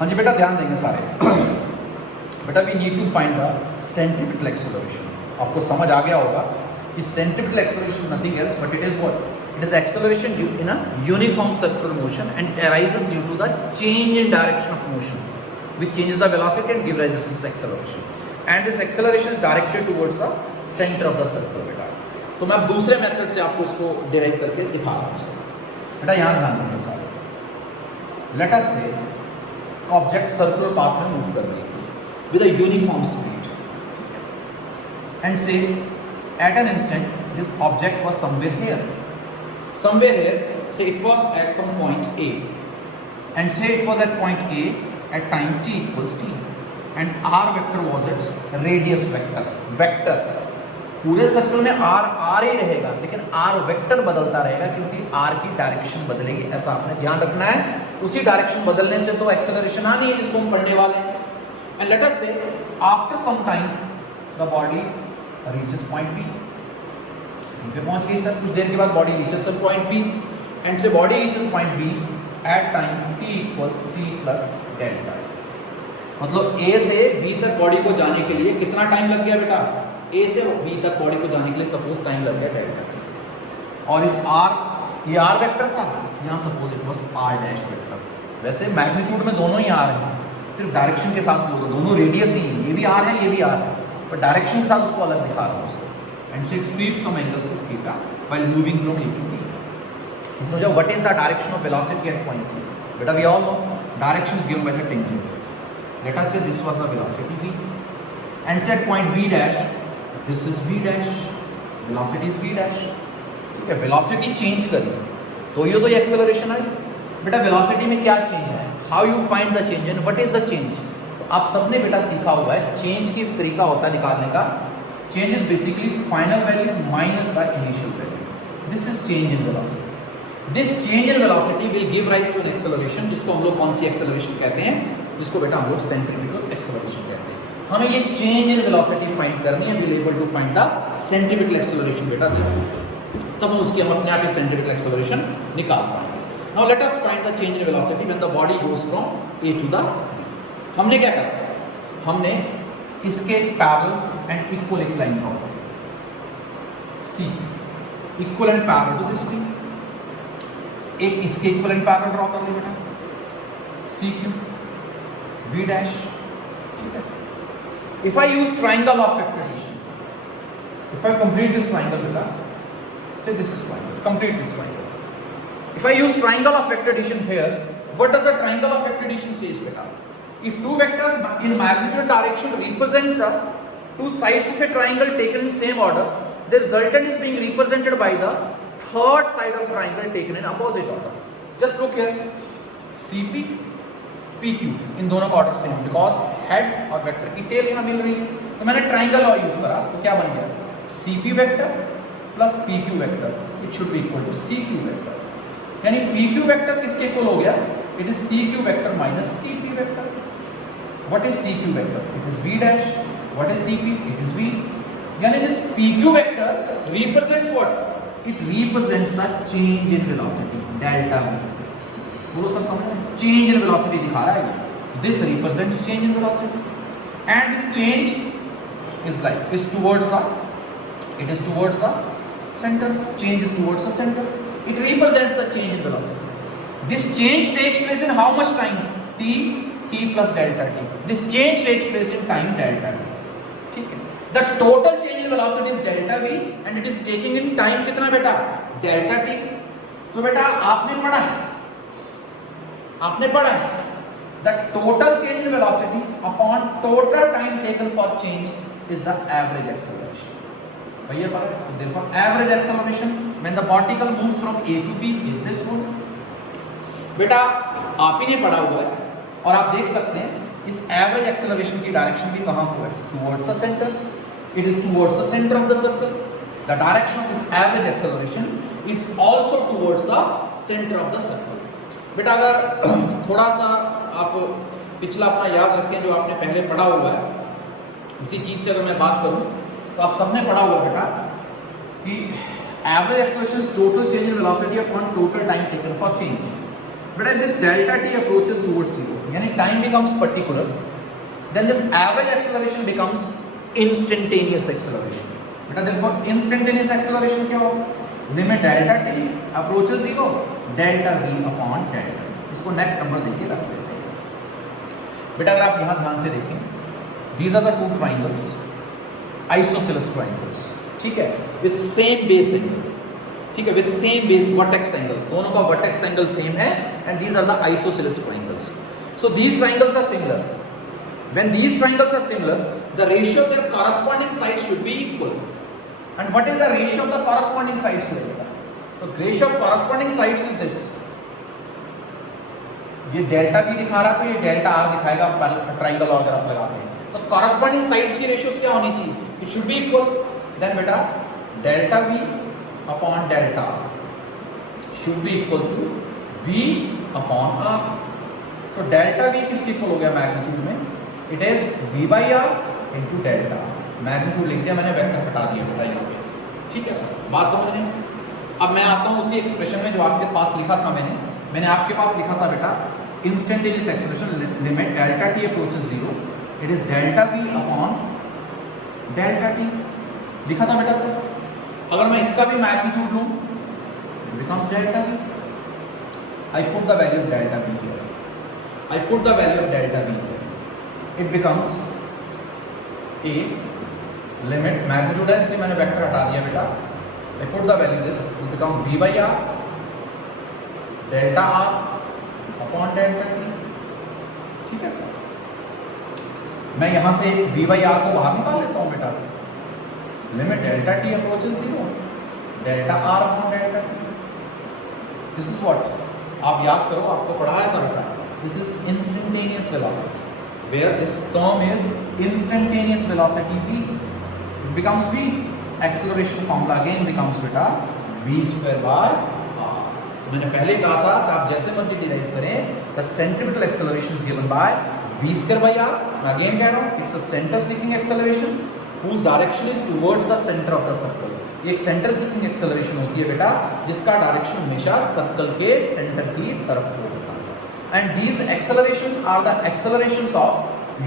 हाँ जी बेटा, ध्यान देंगे सारे। बेटा we need to find the centripetal acceleration. आपको समझ आ गया होगा कि centripetal acceleration is nothing else but it is what? It is acceleration due in a uniform circular motion and arises due to the change in direction of motion, which changes the velocity and gives rise to this acceleration. And this acceleration is directed towards the center of the circle. बेटा तो मैं अब दूसरे method से आपको इसको derive करके दिखा रहा हूँ। बेटा यहाँ ध्यान देंगे सारे। Let us say object circular path में मूव कर रही थी with a uniform speed, and say at an instant this object was somewhere here. Somewhere here, say it was at some point A, and say it was at point A at time t equals t, and r vector was its radius vector. Vector पूरे circle में r ही रहेगा, लेकिन r vector बदलता रहेगा क्योंकि r की direction बदलेगी। ऐसा आपने ध्यान रखना है। उसी डायरेक्शन बदलने से तो एक्सेलरेशन आनी है जिसको हम पढ़ने वाले हैं। And let us say after some time the body reaches point B पे पहुंच गई सर। कुछ देर के बाद body reaches sir point B, and say body reaches point B at time t equals t plus delta. मतलब A से B तक बॉडी को जाने के लिए कितना टाइम लग गया बेटा? A से B तक बॉडी को जाने के लिए सपोज टाइम लग गया डेल्टा t। और इस r, ये r वेक्टर था, यहाँ suppose it was r dash vector. वैसे मैग्नीट्यूड में दोनों ही r हैं, सिर्फ डायरेक्शन के साथ दोनों रेडियस ही, ये भी r है ये भी r है, पर डायरेक्शन के साथ उसको अलग दिखा रहा हूँ। And so it sweeps some angles of theta while moving from A to B. So what is the direction of velocity at point P? Beta, we all know direction is given by the tangent. Let us say this was the velocity V, and say at point B dash, this is V dash, velocity is V dash. ठीक है, velocity change करी तो ये acceleration आई। बेटा velocity में क्या change है? How you find the change and what is the change? तो आप सबने बेटा सीखा हुआ है change की तरीका होता है निकालने का। Change is basically final value minus the initial value. This is change in velocity. This change in velocity will give rise to an acceleration, जिसको हम लोग कौन सी acceleration कहते हैं? जिसको बेटा हम लोग centripetal acceleration कहते हैं। हमें ये change in velocity find करनी है, we'll able to find the centripetal acceleration बेटा दिया, तब हम उसकी हम अपने आप ही centripetal acceleration निकाल पाएंगे। Now let us find the change in velocity when the body goes from A to the B. हमने क्या करा? हमने इसके पैरेलल एंड इक्वल एक लाइन ड्रॉ कर C, equal and parallel to this B। एक इसके इक्वल एंड पैरेलल ड्रॉ कर ले बेटा, CQ V डैश। ठीक है sir. If I use triangle of activation, if I complete this triangle बेटा, से this is triangle, complete this triangle. If I use triangle of activation here, what does the triangle of activation says बेटा? If two vectors in magnitude and direction represents the two sides of a triangle taken in same order, the resultant is being represented by the third side of triangle taken in opposite order. Just look here, CP, PQ इन दोनों का order same, because head और vector की tell यहाँ मिल रही है। तो मैंने triangle और यूज करा तो क्या बन गया? CP vector plus PQ vector, it should be equal to CQ vector. यानी PQ वेक्टर किसके इक्वल हो गया? It is CQ vector minus CP vector. What is CQ vector? It is V dash. What is CP? It is V. यानी this PQ vector represents what? It represents the change in velocity, delta V. बोलो sir समझ में? Change in velocity दिखा रहा है ये। This represents change in velocity, and this change is like is towards the, it is towards the center. Change is towards the center. It represents the change in velocity. This change takes place in how much time? T plus delta t. This change takes place in time delta t. ठीक है। The total change in velocity is delta v and it is taking in time कितना बेटा? Delta t. तो बेटा आपने पढ़ा है the total change in velocity upon total time taken for change is the average acceleration. भैया पढ़ा है? तो therefore average acceleration when the particle moves from A to B is this one. बेटा आप ही ने पढ़ा हुआ है और आप देख सकते हैं इस एवरेज एक्सेलरेशन की डायरेक्शन भी कहाँ को है? Towards the centre. It is towards the centre of the circle. The direction of this average acceleration is also towards the centre of the circle. बेटा अगर थोड़ा सा आप पिछला अपना याद रखें जो आपने पहले पढ़ा हुआ है, उसी चीज से अगर मैं बात करूं तो आप सबने पढ़ा हुआ बेटा कि average acceleration is total change in velocity upon total time taken for change. but if this delta t approaches towards zero, यानी time becomes particular, then this average acceleration becomes instantaneous acceleration. बेटा therefore instantaneous acceleration क्या होगा? Limit delta t approaches zero, delta v upon delta. इसको next number देके रख लेते हैं. बेटा अगर आप यहाँ ध्यान से देखें, these are the two triangles, isosceles triangles, ठीक है, with same base angle, ठीक है, with same base vertex angle, दोनों का vertex angle same है, and these are the isosceles triangles. So these triangles are similar. When these triangles are similar, the ratio of their corresponding sides should be equal. And what is the ratio of the corresponding sides? So ratio of corresponding sides is this. ये delta भी दिखा रहा है तो ये delta R दिखाएगा triangle अगर आप लगाते हैं. तो corresponding sides की ratios क्या होनी चाहिए? It should be equal. Then बेटा delta v upon delta should be equal to v upon r. तो डेल्टा v किसके इक्वल हो गया मैग्नीट्यूड में? It is v by r into delta. Magnitude लिख दिया मैंने, वेक्टर हटा दिया बेटा यहाँ पे. ठीक है सर, बात समझ रहे हैं? अब मैं आता हूँ उसी एक्सप्रेशन में जो आपके पास लिखा था. मैंने आपके पास लिखा था बेटा instantaneous acceleration limit delta t approaches zero, it is delta v upon delta t. लिखा था बेटा सर. अगर मैं इसका भी मैग्नीट्यूड लूं, becomes delta v. I put the value of delta v here. I put the value of delta v here. It becomes a limit magnitude है इसलिए मैंने वेक्टर हटा दिया बेटा. I put the value this will become v by r delta r upon delta t. ठीक है sir. मैं यहां से v by r को बाहर निकाल लेता हूं बेटा. Limit delta t approaches zero, delta r upon delta t. This is what आप याद करो, आपको पढ़ाया था बेटा. This is instantaneous velocity, where this term is instantaneous velocity v. It becomes v. Acceleration formula again becomes बेटा v square by r. मैंने पहले कहा था कि आप जैसे मर्जी डिराइव करें, the centripetal acceleration is given by v square by r. मैं again कह रहा हूँ, it's a center seeking acceleration whose direction is towards the center of the circle. ये एक सेंटर सीकिंग एक्सेलरेशन होती है बेटा, जिसका डायरेक्शन हमेशा सर्कल के सेंटर की तरफ को होता है. And these accelerations are the accelerations of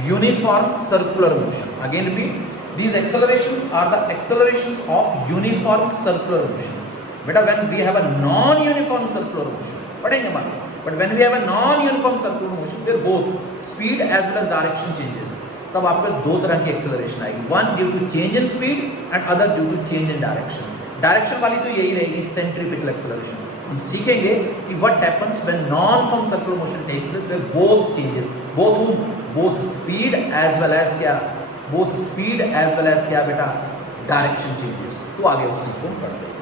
uniform circular motion. Again repeat, these accelerations are the accelerations of uniform circular motion. बेटा when we have a non uniform circular motion, पढ़ेंगे हमारे, but when we have a non uniform circular motion, there both speed as well as direction changes. तब आपके पास दो तरह की acceleration आएगी, one due to change in speed and other due to change in direction. Direction वाली तो यही रहेगी सेंट्रीपिटल एक्सेलरेशन. हम सीखेंगे कि what happens when non uniform circular motion takes place, where both changes, both speed as well as क्या, both speed as well as क्या बेटा डायरेक्शन चेंजेस. तो आगे उस चीज को हम पढ़ते हैं.